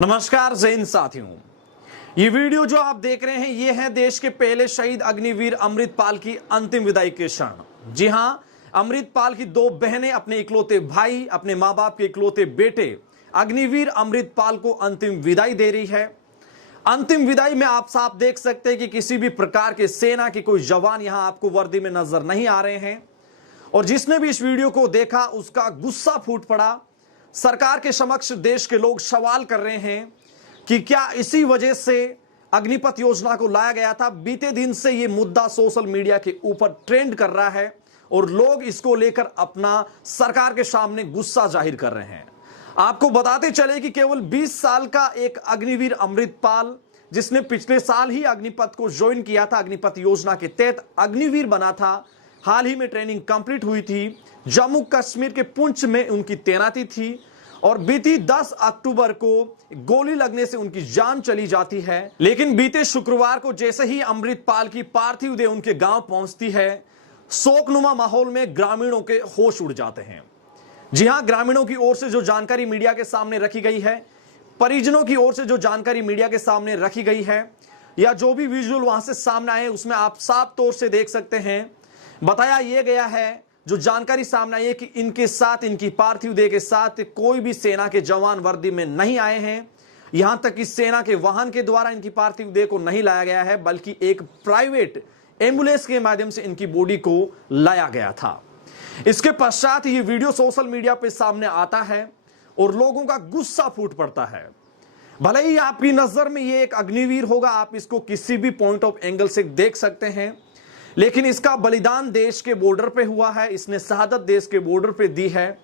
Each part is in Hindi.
नमस्कार जैन साथियों, ये वीडियो जो आप देख रहे हैं ये है देश के पहले शहीद अग्निवीर अमृतपाल की अंतिम विदाई के क्षण। जी हां, अमृतपाल की दो बहनें अपने इकलौते भाई, अपने मां बाप के इकलौते बेटे अग्निवीर अमृतपाल को अंतिम विदाई दे रही है। अंतिम विदाई में आप साफ देख सकते हैं कि किसी भी प्रकार के सेना के कोई जवान यहां आपको वर्दी में नजर नहीं आ रहे हैं। और जिसने भी इस वीडियो को देखा उसका गुस्सा फूट पड़ा। सरकार के समक्ष देश के लोग सवाल कर रहे हैं कि क्या इसी वजह से अग्निपथ योजना को लाया गया था। बीते दिन से यह मुद्दा सोशल मीडिया के ऊपर ट्रेंड कर रहा है और लोग इसको लेकर अपना सरकार के सामने गुस्सा जाहिर कर रहे हैं। आपको बताते चले कि केवल 20 साल का एक अग्निवीर अमृतपाल, जिसने पिछले साल ही अग्निपथ को ज्वाइन किया था, अग्निपथ योजना के तहत अग्निवीर बना था, हाल ही में ट्रेनिंग कंप्लीट हुई थी, जम्मू कश्मीर के पुंछ में उनकी तैनाती थी और बीती 10 अक्टूबर को गोली लगने से उनकी जान चली जाती है। लेकिन बीते शुक्रवार को जैसे ही अमृतपाल की पार्थिव देह उनके गांव पहुंचती है, शोकनुमा माहौल में ग्रामीणों के होश उड़ जाते हैं। जी हां, ग्रामीणों की ओर से जो जानकारी मीडिया के सामने रखी गई है, परिजनों की ओर से जो जानकारी मीडिया के सामने रखी गई है, या जो भी विजुअल वहां से सामने आए, उसमें आप साफ तौर से देख सकते हैं। बताया यह गया है, जो जानकारी सामने आई है, कि इनके साथ, इनकी पार्थिव देह के साथ कोई भी सेना के जवान वर्दी में नहीं आए हैं। यहां तक कि सेना के वाहन के द्वारा इनकी पार्थिव देह को नहीं लाया गया है, बल्कि एक प्राइवेट एम्बुलेंस के माध्यम से इनकी बॉडी को लाया गया था। इसके पश्चात ये वीडियो सोशल मीडिया पे सामने आता है और लोगों का गुस्सा फूट पड़ता है। भले ही आपकी नजर में ये एक अग्निवीर होगा, आप इसको किसी भी पॉइंट ऑफ एंगल से देख सकते हैं, लेकिन इसका बलिदान देश के बॉर्डर पे हुआ है, इसने शहादत देश के बॉर्डर पे दी है।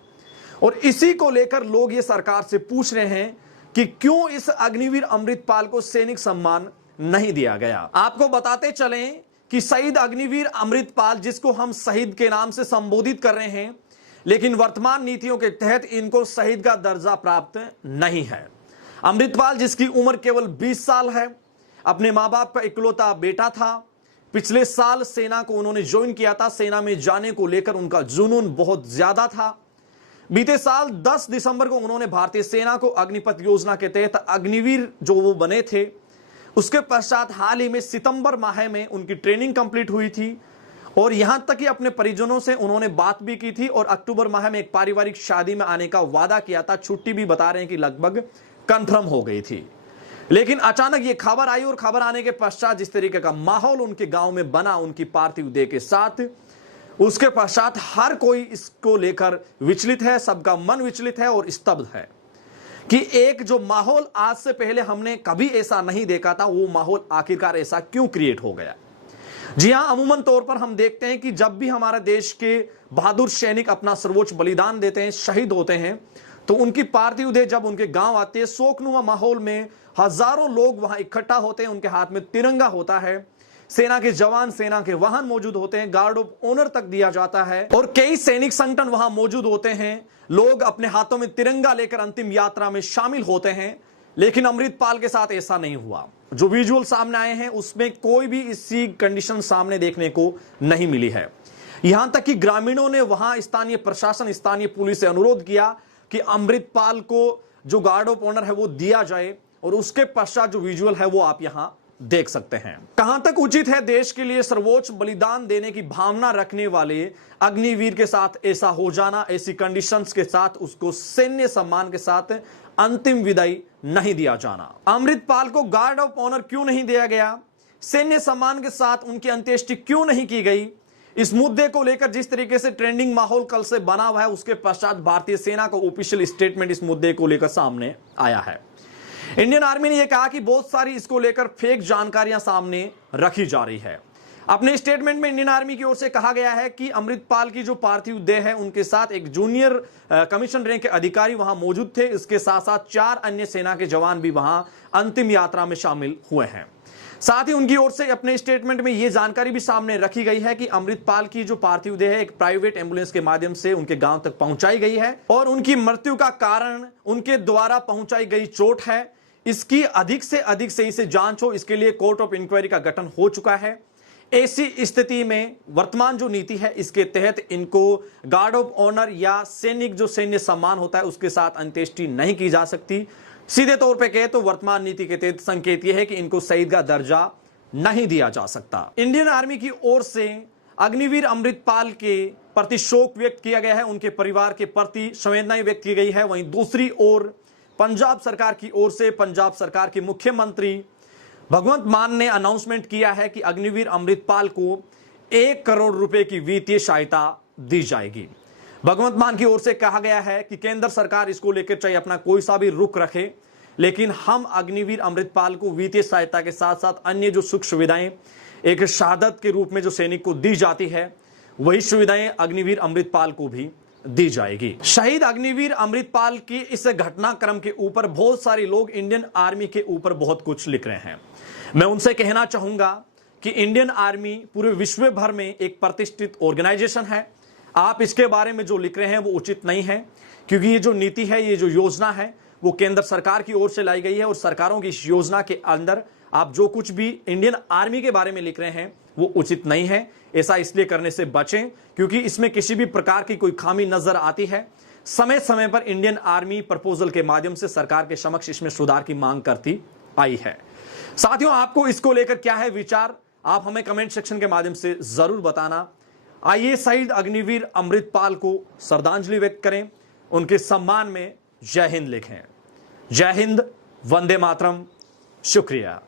और इसी को लेकर लोग ये सरकार से पूछ रहे हैं कि क्यों इस अग्निवीर अमृतपाल को सैनिक सम्मान नहीं दिया गया। आपको बताते चलें कि शहीद अग्निवीर अमृतपाल, जिसको हम शहीद के नाम से संबोधित कर रहे हैं, लेकिन वर्तमान नीतियों के तहत इनको शहीद का दर्जा प्राप्त नहीं है। अमृतपाल, जिसकी उम्र केवल 20 साल है, अपने मां बाप का इकलौता बेटा था। पिछले साल सेना को उन्होंने ज्वाइन किया था। सेना में जाने को लेकर उनका जुनून बहुत ज्यादा था। बीते साल 10 दिसंबर को उन्होंने भारतीय सेना को अग्निपथ योजना के तहत अग्निवीर जो वो बने थे। उसके पश्चात हाल ही में सितंबर माह में उनकी ट्रेनिंग कंप्लीट हुई थी और यहां तक कि अपने परिजनों से उन्होंने बात भी की थी और अक्टूबर माह में एक पारिवारिक शादी में आने का वादा किया था। छुट्टी भी बता रहे हैं कि लगभग कंफर्म हो गई थी। लेकिन अचानक ये खबर आई और खबर आने के पश्चात जिस तरीके का माहौल उनके गांव में बना उनकी पार्थिव देह के साथ, उसके पश्चात हर कोई इसको लेकर विचलित है, सबका मन विचलित है और स्तब्ध है कि एक जो माहौल आज से पहले हमने कभी ऐसा नहीं देखा था, वो माहौल आखिरकार ऐसा क्यों क्रिएट हो गया। जी हां, अमूमन तौर पर हम देखते हैं कि जब भी हमारे देश के बहादुर सैनिक अपना सर्वोच्च बलिदान देते हैं, शहीद होते हैं, तो उनकी पार्थिव देह जब उनके गांव आती है, शोकनुमा माहौल में हजारों लोग वहां इकट्ठा होते हैं, उनके हाथ में तिरंगा होता है, सेना के जवान, सेना के वाहन मौजूद होते हैं, गार्ड ऑफ ऑनर तक दिया जाता है और कई सैनिक संगठन वहां मौजूद होते हैं। लोग अपने हाथों में तिरंगा लेकर अंतिम यात्रा में शामिल होते हैं। लेकिन अमृतपाल के साथ ऐसा नहीं हुआ। जो विजुअल सामने आए हैं उसमें कोई भी इसी कंडीशन सामने देखने को नहीं मिली है। यहां तक कि ग्रामीणों ने वहां स्थानीय प्रशासन, स्थानीय पुलिस से अनुरोध किया कि अमृतपाल को जो गार्ड ऑफ ऑनर है वो दिया जाए और उसके पश्चात जो विजुअल है वो आप यहां देख सकते हैं। कहां तक उचित है देश के लिए सर्वोच्च बलिदान देने की भावना रखने वाले अग्निवीर के साथ ऐसा हो जाना, ऐसी कंडीशंस के साथ उसको सैन्य सम्मान के साथ अंतिम विदाई नहीं दिया जाना। अमृतपाल को गार्ड ऑफ ऑनर क्यों नहीं दिया गया, सैन्य सम्मान के साथ उनकी अंत्येष्टि क्यों नहीं की गई, इस मुद्दे को लेकर जिस तरीके से ट्रेंडिंग माहौल कल से बना हुआ है, उसके पश्चात भारतीय सेना का ऑफिशियल स्टेटमेंट इस मुद्दे को लेकर सामने आया है। इंडियन आर्मी ने यह कहा कि बहुत सारी इसको लेकर फेक जानकारियां सामने रखी जा रही है। अपने स्टेटमेंट में इंडियन आर्मी की ओर से कहा गया है कि अमृतपाल की जो पार्थिव देह है, उनके साथ एक जूनियर कमीशन रैंक के अधिकारी वहां मौजूद थे। इसके साथ साथ 4 अन्य सेना के जवान भी वहां अंतिम यात्रा में शामिल हुए हैं। साथ ही उनकी ओर से अपने स्टेटमेंट में यह जानकारी भी सामने रखी गई है कि अमृतपाल की जो पार्थिव देह है एक प्राइवेट एम्बुलेंस के माध्यम से उनके गांव तक पहुंचाई गई है और उनकी मृत्यु का कारण उनके द्वारा पहुंचाई गई चोट है। इसकी अधिक से अधिक सही से जांच हो, इसके लिए कोर्ट ऑफ इंक्वायरी का गठन हो चुका है। ऐसी स्थिति में वर्तमान जो नीति है इसके तहत इनको गार्ड ऑफ ऑनर या सैनिक जो सैन्य सम्मान होता है उसके साथ अंत्येष्टि नहीं की जा सकती। सीधे तौर पे कहे तो वर्तमान नीति के तहत संकेत यह है कि इनको शहीद का दर्जा नहीं दिया जा सकता। इंडियन आर्मी की ओर से अग्निवीर अमृतपाल के प्रति शोक व्यक्त किया गया है, उनके परिवार के प्रति संवेदनाएं व्यक्त की गई है। वहीं दूसरी ओर पंजाब सरकार की ओर से पंजाब सरकार के मुख्यमंत्री भगवंत मान ने अनाउंसमेंट किया है कि अग्निवीर अमृतपाल को 1 करोड़ रुपए की वित्तीय सहायता दी जाएगी। भगवंत मान की ओर से कहा गया है कि केंद्र सरकार इसको लेकर चाहे अपना कोई सा भी रुख रखे, लेकिन हम अग्निवीर अमृतपाल को वित्तीय सहायता के साथ साथ अन्य जो सुख सुविधाएं एक शहादत के रूप में जो सैनिक को दी जाती है, वही सुविधाएं अग्निवीर अमृतपाल को भी दी जाएगी। शहीद अग्निवीर अमृतपाल की इस घटनाक्रम के ऊपर बहुत सारे लोग इंडियन आर्मी के ऊपर बहुत कुछ लिख रहे हैं। मैं उनसे कहना चाहूंगा कि इंडियन आर्मी पूरे विश्व भर में एक प्रतिष्ठित ऑर्गेनाइजेशन है। आप इसके बारे में जो लिख रहे हैं वो उचित नहीं है, क्योंकि ये जो नीति है, ये जो योजना है, वो केंद्र सरकार की ओर से लाई गई है और सरकारों की इस योजना के अंदर आप जो कुछ भी इंडियन आर्मी के बारे में लिख रहे हैं वो उचित नहीं है। ऐसा इसलिए करने से बचें क्योंकि इसमें किसी भी प्रकार की कोई खामी नजर आती है। समय समय पर इंडियन आर्मी प्रपोजल के माध्यम से सरकार के समक्ष इसमें सुधार की मांग करती आई है। साथियों, आपको इसको लेकर क्या है विचार, आप हमें कमेंट सेक्शन के माध्यम से जरूर बताना। आइए शहीद अग्निवीर अमृतपाल को श्रद्धांजलि व्यक्त करें, उनके सम्मान में जय हिंद लिखें। जय हिंद, वंदे मातरम, शुक्रिया।